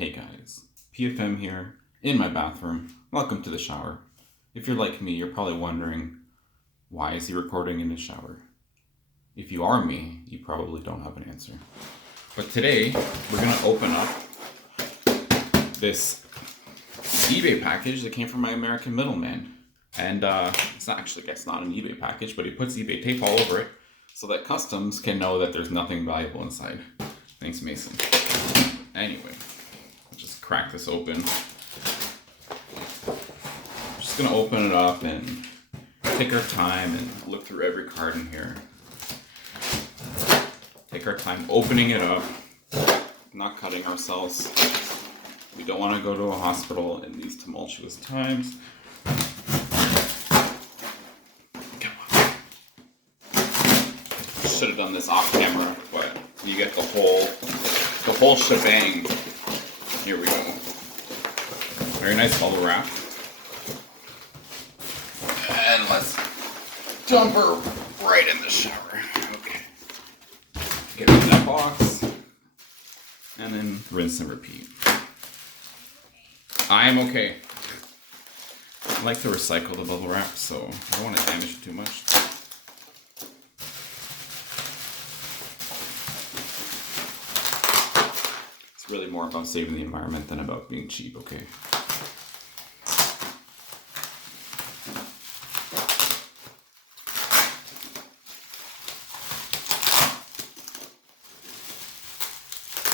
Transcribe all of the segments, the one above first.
Hey guys, PFM here, in my bathroom. Welcome to the shower. If you're like me, you're probably wondering, why is he recording in his shower? If you are me, you probably don't have an answer. But today, we're going to open up this eBay package that came from my American middleman. And it's not an eBay package, but he puts eBay tape all over it so that customs can know that there's nothing valuable inside. Thanks, Mason. Anyway, let's just crack this open. I'm just gonna open it up and take our time and look through every card in here. Take our time opening it up, not cutting ourselves. We don't want to go to a hospital in these tumultuous times. Come on. Should have done this off camera, but you get the whole shebang. Here we go. Very nice bubble wrap. And let's dump her right in the shower. Okay. Get rid of that box. And then rinse and repeat. I am okay. I like to recycle the bubble wrap, so I don't want to damage it too much. It's really more about saving the environment than about being cheap, okay?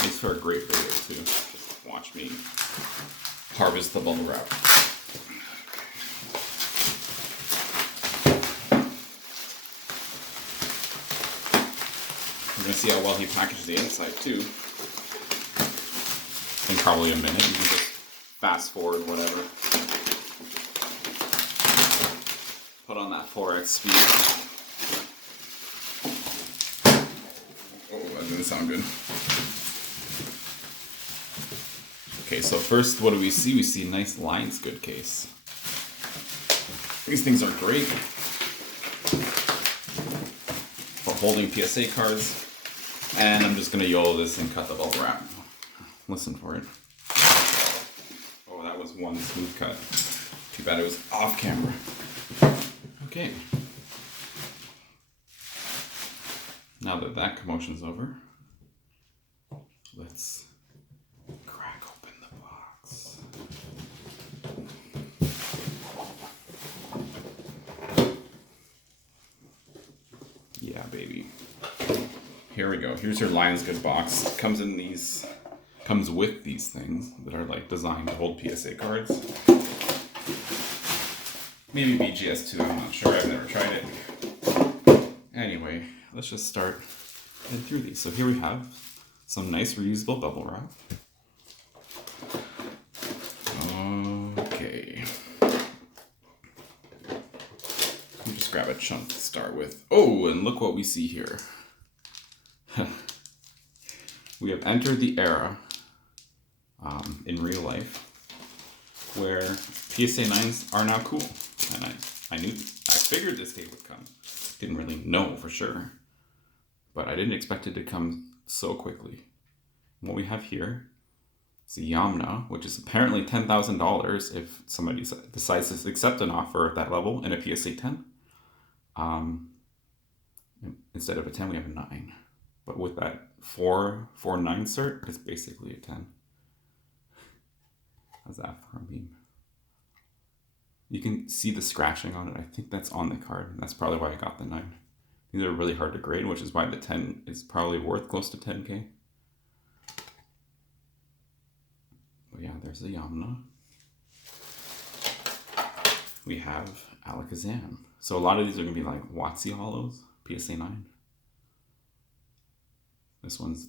Makes for a great video too. Just watch me harvest the bubble wrap. We're gonna see how well he packaged the inside too. In probably a minute. You can just fast forward whatever. Put on that 4x speed. Oh, that didn't sound good. Okay, so first, what do we see? We see a nice Lions Good case. These things are great for holding PSA cards. And I'm just going to YOLO this and cut the bubble wrap. Listen for it. Oh, that was one smooth cut. Too bad it was off camera. Okay. Now that that commotion's over, let's crack open the box. Yeah, baby. Here we go. Here's your Lions Good box. Comes with these things that are like designed to hold PSA cards. Maybe BGS too, I'm not sure. I've never tried it. Anyway, let's just start heading through these. So here we have some nice reusable bubble wrap. Okay. Let me just grab a chunk to start with. Oh, and look what we see here. We have entered the era in real life where PSA 9s are now cool. And I figured this day would come. Didn't really know for sure. But I didn't expect it to come so quickly. What we have here is a Yamna, which is apparently $10,000 if somebody decides to accept an offer at that level in a PSA 10. Instead of a 10, we have a 9. But with that 4.9 cert, it's basically a 10. How's that for a beam? You can see the scratching on it. I think that's on the card. That's probably why I got the 9. These are really hard to grade, which is why the 10 is probably worth close to 10K. But yeah, there's the Yamna. We have Alakazam. So a lot of these are going to be like WotC Hollows, PSA 9. This one's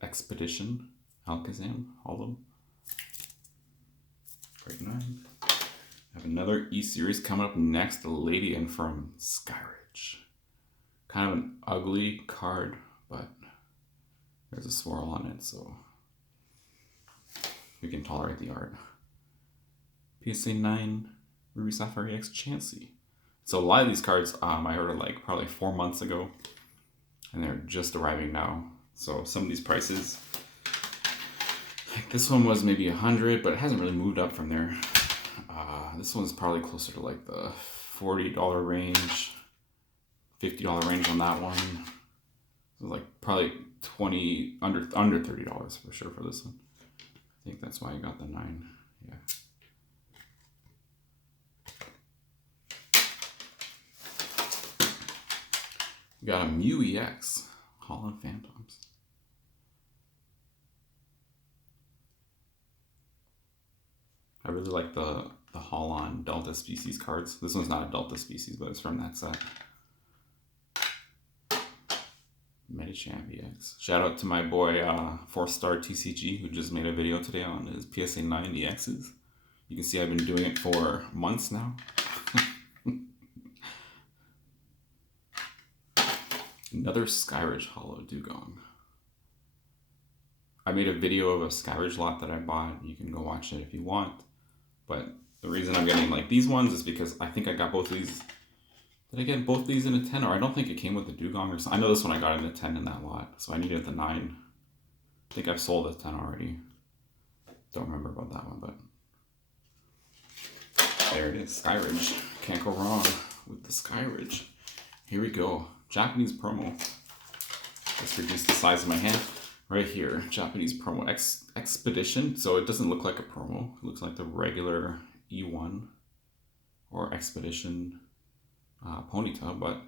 Expedition Alakazam Hollow. Great 9. I have another E-Series coming up next, the Ladian from Skyridge. Kind of an ugly card, but there's a swirl on it, so we can tolerate the art. PSA 9 Ruby Sapphire EX Chansey. So a lot of these cards I ordered like probably 4 months ago, and they're just arriving now. So some of these prices This one was maybe 100, but it hasn't really moved up from there. This one's probably closer to like the $40 range, $50 range on that one. So like probably under $30 for sure for this one. I think that's why I got the 9. Yeah. We got a Mew EX, Holland Phantoms. I really like the Holland Delta Species cards. This one's not a Delta Species, but it's from that set. Medichamp EX. Shout out to my boy 4-star TCG who just made a video today on his PSA 9 EXs. You can see I've been doing it for months now. Another Skyridge Hollow Dugong. I made a video of a Skyridge lot that I bought. You can go watch it if you want. But the reason I'm getting like these ones is because I think I got both of these. Did I get both these in a 10? Or I don't think it came with the Dugong or something. I know this one I got in a 10 in that lot. So I needed the 9. I think I've sold a 10 already. Don't remember about that one, but there it is. Skyridge. Can't go wrong with the Skyridge. Here we go. Japanese promo. Let's reduce the size of my hand. Right here, Japanese promo Expedition. So it doesn't look like a promo. It looks like the regular E1 or Expedition Ponyta, but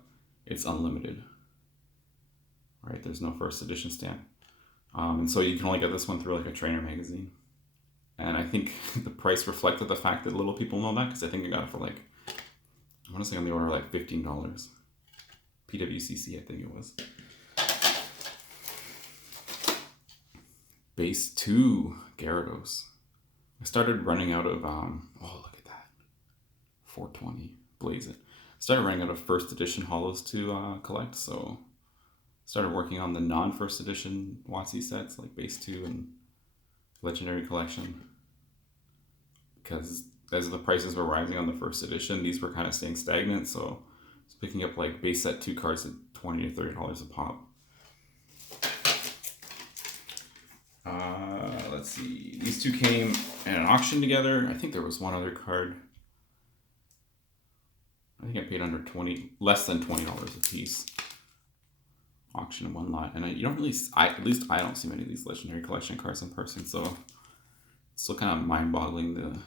it's unlimited. Right, there's no first edition stamp. And so you can only get this one through like a trainer magazine. And I think the price reflected the fact that little people know that, because I think I got it for like, I want to say on the order of like $15. PWCC, I think it was. Base 2 Gyarados. I started running out of, oh, look at that. 420, blaze it. Started running out of first edition holos to collect, so started working on the non-first edition WotC sets, like Base 2 and Legendary Collection. Because as the prices were rising on the first edition, these were kind of staying stagnant, so I was picking up like base set 2 cards at $20 to $30 a pop. Let's see, these two came in an auction together. I think there was one other card. I think I paid less than $20 a piece. Auction in one lot, and you don't really, at least I don't see many of these Legendary Collection cards in person, so it's still kind of mind-boggling.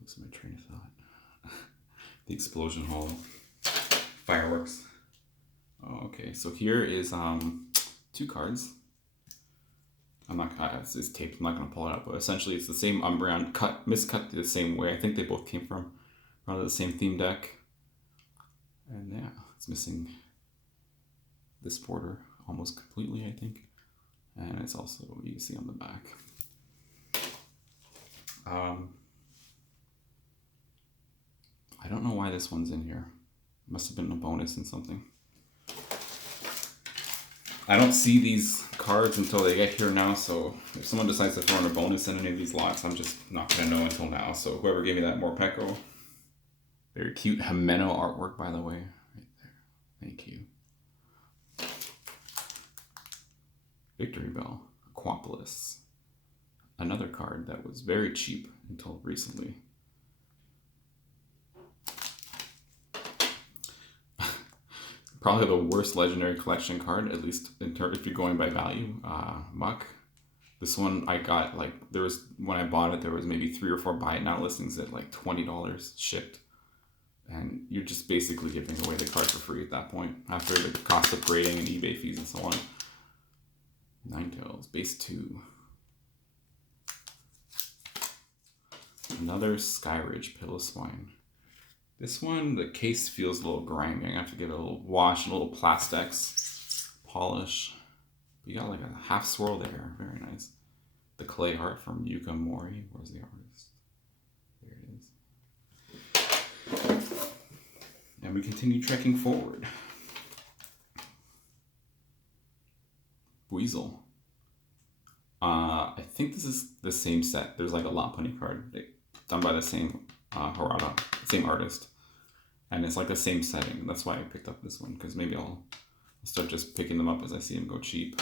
What's my train of thought? The Explosion Holo. Fireworks. Oh, okay, so here is 2 cards. I'm not, it's taped, I'm not going to pull it up, but essentially it's the same Umbreon, miscut the same way. I think they both came from the same theme deck. And yeah, it's missing this border almost completely, I think. And it's also, you can see on the back. I don't know why this one's in here. Must have been a bonus in something. I don't see these cards until they get here now, so if someone decides to throw in a bonus in any of these lots, I'm just not going to know until now. So whoever gave me that Morpeko, very cute Himeno artwork, by the way, right there. Thank you. Victory Bell, Aquapolis, another card that was very cheap until recently. Probably the worst Legendary Collection card, at least if you're going by value. Muck. This one I got, like, when I bought it, there was maybe 3 or 4 buy it now listings at like $20 shipped. And you're just basically giving away the card for free at that point, after the cost of grading and eBay fees and so on. Ninetales, base 2. Another Skyridge Piloswine. This one, the case feels a little grimy. I have to give it a little wash and a little Plastex polish. You got like a half swirl there, very nice. The clay heart from Yuka Mori. Where's the artist? There it is. And we continue trekking forward. Weasel. I think this is the same set. There's like a Lopunny card done by the same Harada, same artist, and it's like the same setting. That's why I picked up this one, because maybe I'll start just picking them up as I see them go cheap.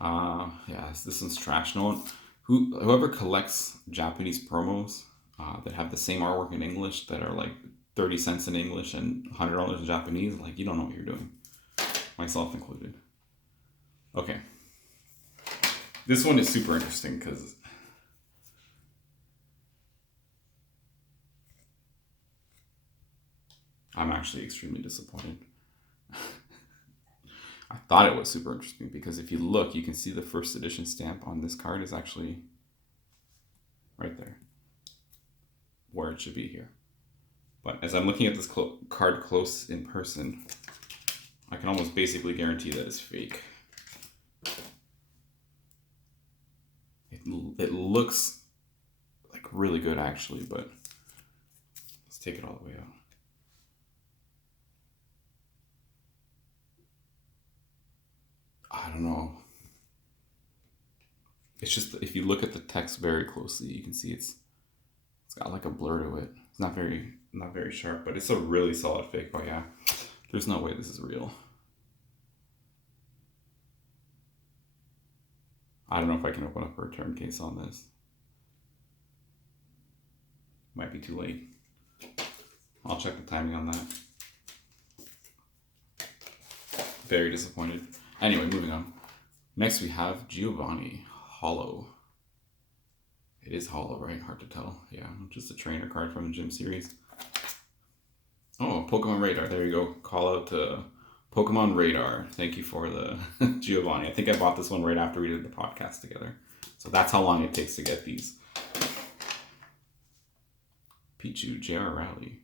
Yeah, this one's trash. No one, whoever collects Japanese promos that have the same artwork in English that are like 30 cents in English and $100 in Japanese, like you don't know what you're doing. Myself included. Okay. This one is super interesting because I'm actually extremely disappointed. I thought it was super interesting because if you look, you can see the first edition stamp on this card is actually right there, where it should be here. But as I'm looking at this card close in person, I can almost basically guarantee that it's fake. It looks like really good actually, but let's take it all the way out. I don't know. It's just if you look at the text very closely, you can see it's got like a blur to it. It's not very sharp, but it's a really solid fake. Oh yeah, there's no way this is real. I don't know if I can open up a return case on this. Might be too late. I'll check the timing on that. Very disappointed. Anyway, moving on. Next we have Giovanni Hollow. It is hollow, right? Hard to tell. Yeah, just a trainer card from the gym series. Oh, Pokemon Radar. There you go. Call out to Pokemon Radar. Thank you for the Giovanni. I think I bought this one right after we did the podcast together. So that's how long it takes to get these. Pichu, JR Rally.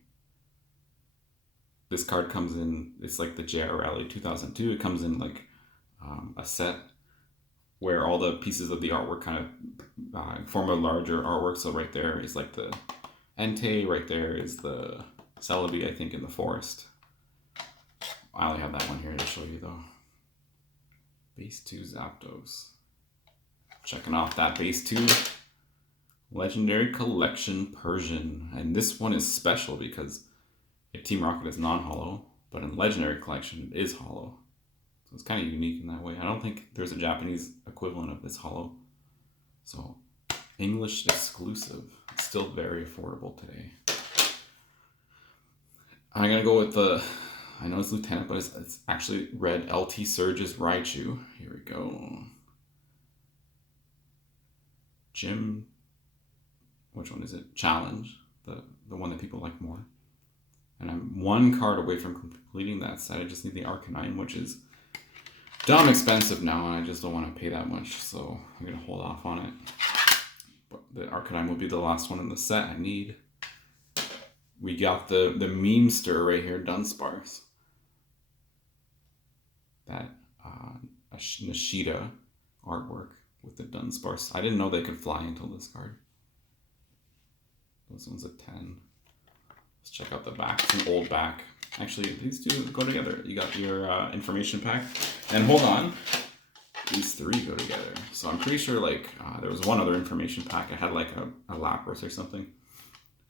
This card comes in, it's like the JR Rally 2002. It comes in like a set where all the pieces of the artwork kind of form a larger artwork. So right there is like the Entei, right there is the Celebi, I think, in the forest. I only have that one here to show you though. Base 2 Zapdos. Checking off that base 2. Legendary Collection Persian. And this one is special because Team Rocket is non-hollow, but in Legendary Collection it is hollow. So it's kind of unique in that way. I don't think there's a Japanese equivalent of this hollow. So English exclusive. It's still very affordable today. I'm going to go with the, I know it's Lieutenant, but it's actually red LT Surge's Raichu. Here we go. Gym, which one is it? Challenge, the one that people like more. And I'm one card away from completing that set. I just need the Arcanine, which is dumb expensive now, and I just don't want to pay that much, so I'm going to hold off on it. But the Arcanine will be the last one in the set I need. We got the memester right here, Dunsparce. That Nishida artwork with the Dunsparce. I didn't know they could fly until this card. This one's a 10. Let's check out the back. It's an old back. Actually, these two go together. You got your information pack. And hold on. These three go together. So I'm pretty sure like there was one other information pack. It had like a Lapras or something.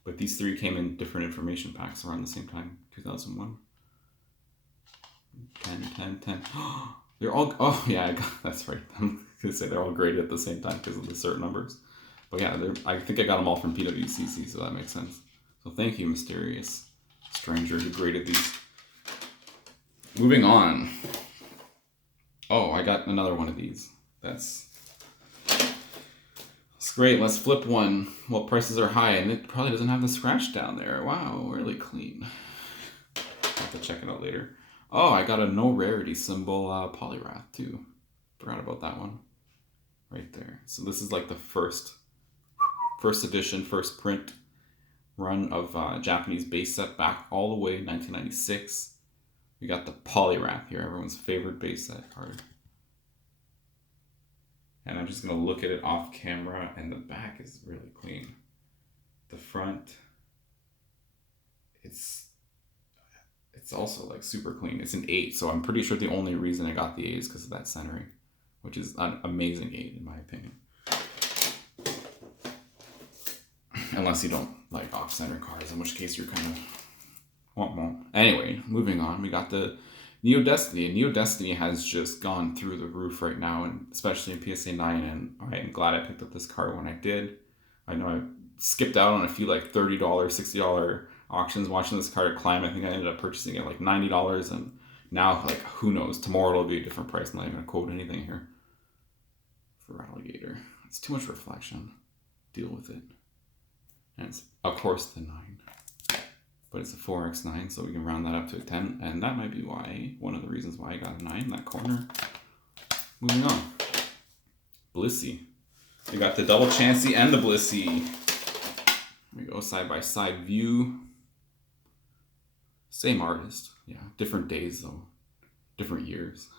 But these three came in different information packs around the same time. 2001. 10. They're all, oh yeah, that's right. I'm going to say they're all graded at the same time because of the certain numbers. But yeah, I think I got them all from PWCC, so that makes sense. So thank you, mysterious stranger who graded these. Moving on. Oh, I got another one of these. That's great. Let's flip one. Well, prices are high, and it probably doesn't have the scratch down there. Wow, really clean. I'll have to check it out later. Oh, I got a no rarity symbol Poliwrath too. Forgot about that one. Right there. So this is like the first edition, first print run of Japanese base set back all the way 1996. We got the Poliwrath here, everyone's favorite base set card. And I'm just going to look at it off camera, and the back is really clean. The front, it's also like super clean. It's an 8, so I'm pretty sure the only reason I got the 8 is because of that centering, which is an amazing 8 in my opinion. Unless you don't like off-center cards, in which case you're kind of womp womp. Anyway, moving on. We got the Neo Destiny. Neo Destiny has just gone through the roof right now, and especially in PSA 9. And I am glad I picked up this card when I did. I know I skipped out on a few like $30, $60 auctions watching this card climb. I think I ended up purchasing it like $90, and now like who knows? Tomorrow it'll be a different price. I'm not even gonna quote anything here for Alligator. It's too much reflection. Deal with it. And it's of course the 9. But it's a 4x9, so we can round that up to a 10. And that might be why, one of the reasons why I got a 9 in that corner. Moving on. Blissey. We got the double Chansey and the Blissey. Here we go, side by side view. Same artist. Yeah, different days though. Different years.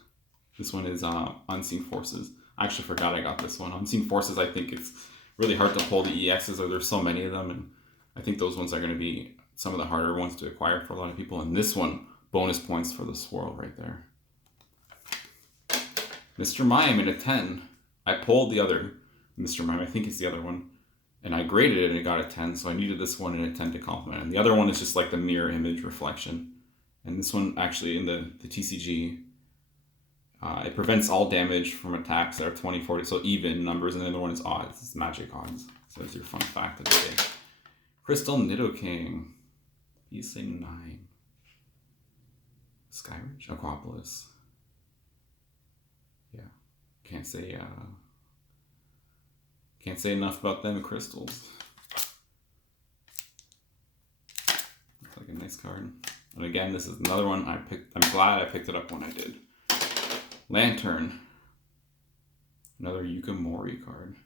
This one is Unseen Forces. I actually forgot I got this one. Unseen Forces, I think it's really hard to pull the EXs, or there's so many of them. And I think those ones are going to be some of the harder ones to acquire for a lot of people. And this one, bonus points for the swirl right there. Mr. Mime in a 10. I pulled the other Mr. Mime, I think it's the other one. And I graded it and it got a 10, so I needed this one in a 10 to complement. And the other one is just like the mirror image reflection. And this one actually in the TCG, it prevents all damage from attacks that are 20, 40, so even numbers, and the other one is odds. It's magic odds. So there's your fun fact of the day. Crystal Nidoking. PSA 9. Skyridge, Aquapolis. Yeah, can't say enough about them crystals. Looks like a nice card. And again, this is another one I'm glad I picked it up when I did. Lantern. Another Yukimori card.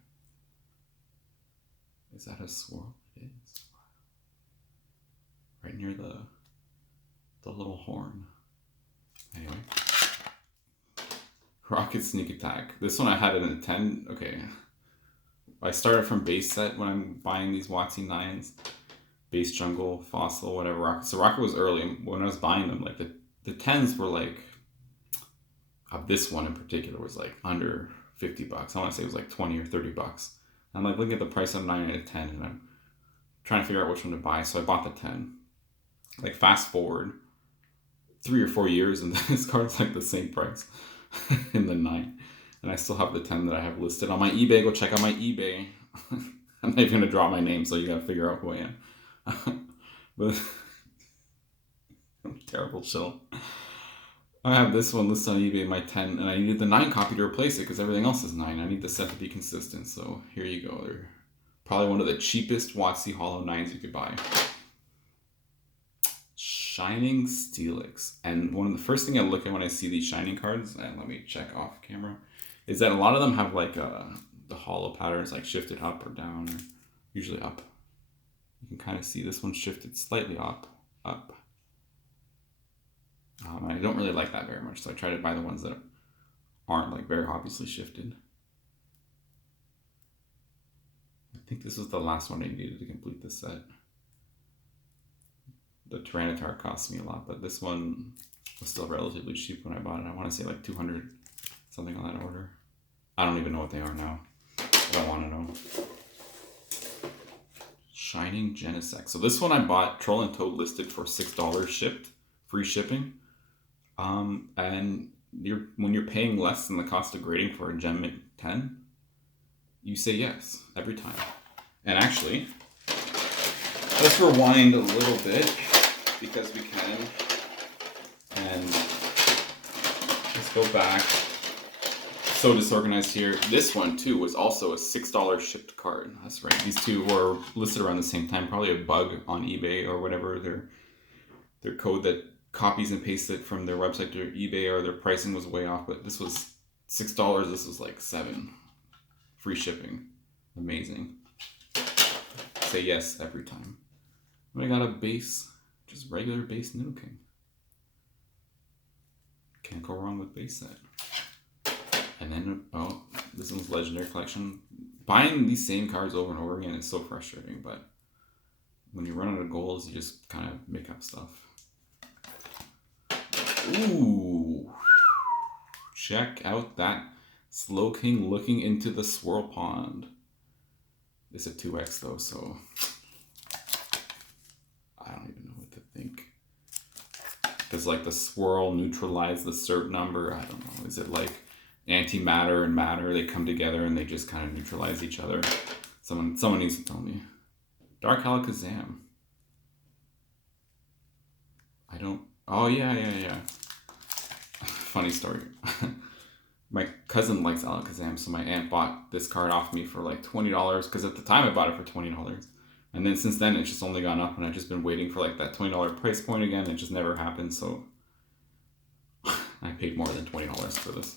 Is that a swirl? It is. Right near the little horn. Anyway. Rocket Sneak Attack. This one I had in a 10. Okay. I started from base set when I'm buying these WotC 9s. Base Jungle, Fossil, whatever. Rocket. So Rocket was early. When I was buying them, like the 10s were like, this one in particular was like under $50. I want to say it was like 20 or $30. I'm like looking at the price of 9 and a 10, and I'm trying to figure out which one to buy. So I bought the 10. Like fast forward 3 or 4 years, and this card's like the same price in the 9. And I still have the 10 that I have listed on my eBay. Go check out my eBay. I'm not even going to draw my name, so you got to figure out who I am. But I'm terrible chill. I have this one listed on eBay, my 10, and I needed the 9 copy to replace it because everything else is 9. I need the set to be consistent, so here you go. They're probably one of the cheapest WotC Hollow 9s you could buy. Shining Steelix. And one of the first thing I look at when I see these Shining cards, and let me check off camera, is that a lot of them have like the hollow patterns like shifted up or down, or usually up. You can kind of see this one shifted slightly up. I don't really like that very much, so I try to buy the ones that aren't like very obviously shifted. I think this was the last one I needed to complete this set. The Tyranitar cost me a lot, but this one was still relatively cheap when I bought it. I want to say like 200, something on that order. I don't even know what they are now. I don't want to know. Shining Genesect. So this one I bought, Troll and Toad listed for $6 shipped, free shipping. And when you're paying less than the cost of grading for a Gem Mint 10, you say yes every time. And actually, let's rewind a little bit because we can, and let's go back. So disorganized here. This one too was also a $6 shipped card. That's right. These two were listed around the same time. Probably a bug on eBay or whatever. Their code that copies and pastes it from their website to eBay, or their pricing was way off. But this was $6. This was like $7. Free shipping. Amazing. Say yes every time. I got a base, just regular base Nidoking. Can't go wrong with base set. And then, oh, this one's Legendary Collection. Buying these same cards over and over again is so frustrating, but when you run out of goals, you just kind of make up stuff. Ooh. Check out that Slowking looking into the swirl pond. It's a 2x though, so I don't even know what to think. Does like the swirl neutralize the cert number? I don't know. Is it like antimatter and matter? They come together and they just kind of neutralize each other. Someone needs to tell me. Dark Alakazam. I don't. Oh yeah. Funny story. My cousin likes Alakazam, so my aunt bought this card off me for like $20 because at the time I bought it for $20. And then since then, it's just only gone up, and I've just been waiting for like that $20 price point again. It just never happened, so I paid more than $20 for this.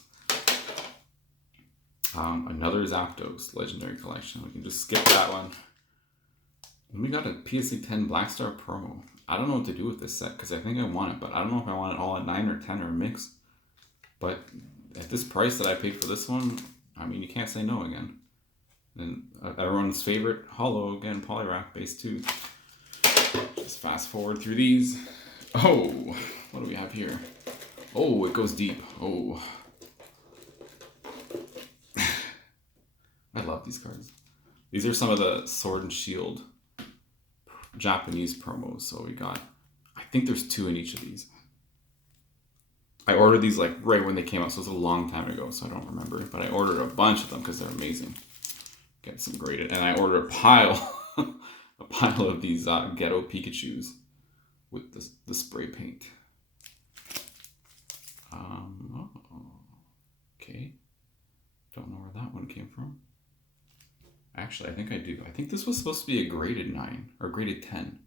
Another Zapdos Legendary Collection. We can just skip that one. And we got a PSA 10 Black Star promo. I don't know what to do with this set because I think I want it, but I don't know if I want it all at 9 or 10 or a mix. But at this price that I paid for this one, I mean, you can't say no again. And everyone's favorite holo again, Poliwrath base 2. Just fast forward through these. Oh, what do we have here? Oh, it goes deep. Oh, I love these cards. These are some of the Sword and Shield Japanese promos. So we got, I think there's 2 in each of these. I ordered these like right when they came out, so it was a long time ago, so I don't remember. But I ordered a bunch of them because they're amazing. Get some graded, and I ordered a pile, of these Ghetto Pikachus with the spray paint. Okay, don't know where that one came from. Actually, I think I do. I think this was supposed to be a graded 9 or graded 10.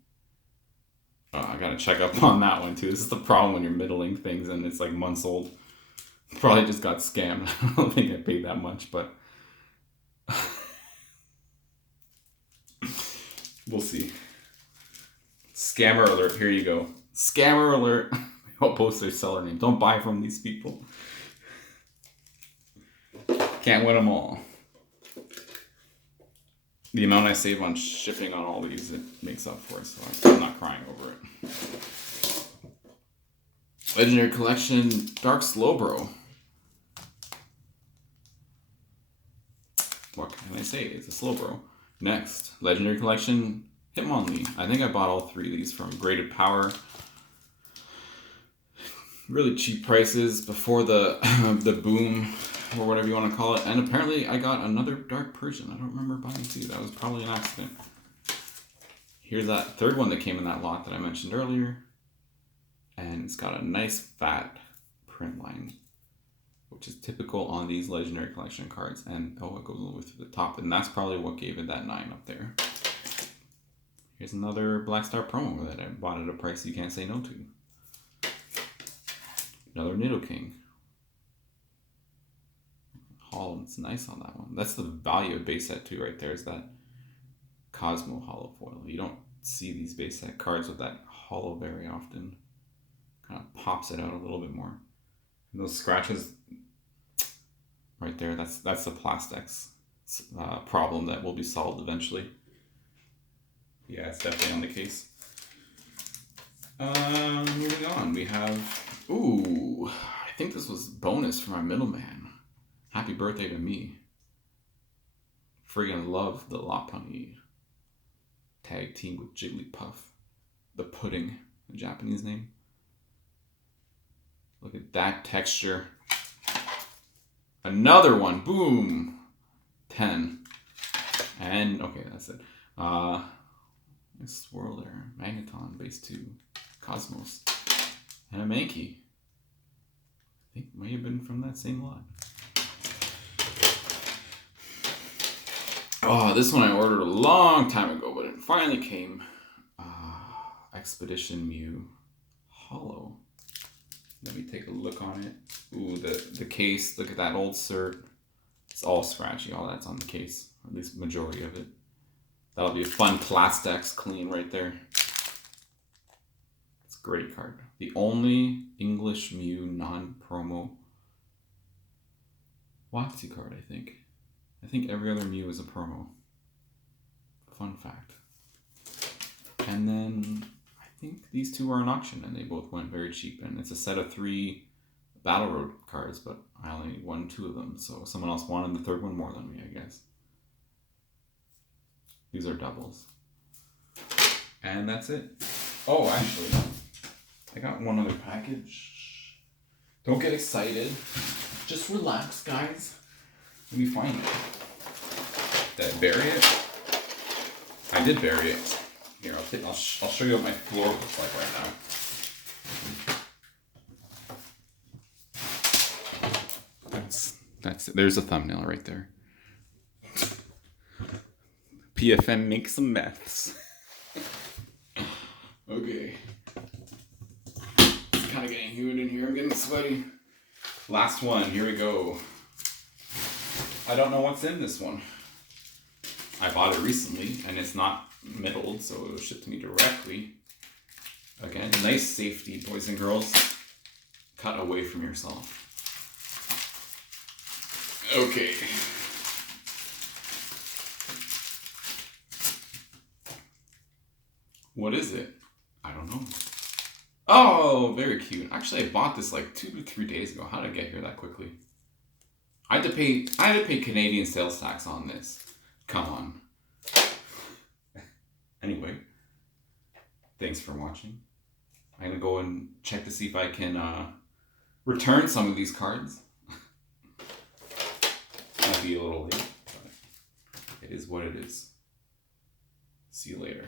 I gotta check up on that one too. This is the problem when you're middling things and it's like months old. Probably just got scammed. I don't think I paid that much, but we'll see. Scammer alert. Here you go. Scammer alert. I'll post their seller name. Don't buy from these people. Can't win them all. The amount I save on shipping on all these, it makes up for it, so I'm not crying over it. Legendary Collection, Dark Slowbro. What can I say? It's a Slowbro. Next, Legendary Collection, Hitmonlee. I think I bought all 3 of these from Graded Power. Really cheap prices before the the boom, or whatever you want to call it. And apparently I got another Dark Persian. I don't remember buying 2. That was probably an accident. Here's that third one that came in that lot that I mentioned earlier. And it's got a nice fat print line, which is typical on these Legendary Collection cards. And oh, it goes all the way through the top. And that's probably what gave it that 9 up there. Here's another Black Star promo that I bought at a price you can't say no to. Another Nidoking. Holland's nice on that one. That's the value of base set too, right there, is that Cosmo Holo foil. You don't see these base set cards with that holo very often. Kind of pops it out a little bit more. And those scratches right there, that's the plastics problem that will be solved eventually. Yeah, it's definitely on the case. Moving on, we have, ooh, I think this was bonus for my middleman. Happy birthday to me. Friggin' love the Lopunny tag team with Jigglypuff. The Pudding, the Japanese name. Look at that texture. Another one, boom. 10. And, okay, that's it. Nice swirl there. Magneton, base 2. Cosmos. And a Mankey. I think it may have been from that same lot. Oh, this one I ordered a long time ago, but it finally came. Expedition Mew Holo. Let me take a look on it. Ooh, the case. Look at that old cert. It's all scratchy. All that's on the case. At least majority of it. That'll be a fun Plastex clean right there. It's a great card. The only English Mew non-promo Waxy card, I think. I think every other Mew is a promo. Fun fact. And then I think these 2 are an auction and they both went very cheap. And it's a set of 3 Battle Road cards, but I only won 2 of them. So someone else wanted the third one more than me, I guess. These are doubles. And that's it. Oh, actually, I got one other package. Don't get excited. Just relax, guys. Let me find it. Did I bury it? I did bury it. Here, I'll show you what my floor looks like right now. That's it. There's a thumbnail right there. PFM makes some meths. Okay. It's kind of getting humid in here. I'm getting sweaty. Last one. Here we go. I don't know what's in this one. I bought it recently, and it's not middled, so it was shipped to me directly. Again, nice safety, boys and girls. Cut away from yourself. Okay. What is it? I don't know. Oh, very cute. Actually, I bought this like 2 to 3 days ago. How did I get here that quickly? I had to pay Canadian sales tax on this. Come on. Anyway, thanks for watching. I'm gonna go and check to see if I can return some of these cards. Might be a little late, but it is what it is. See you later.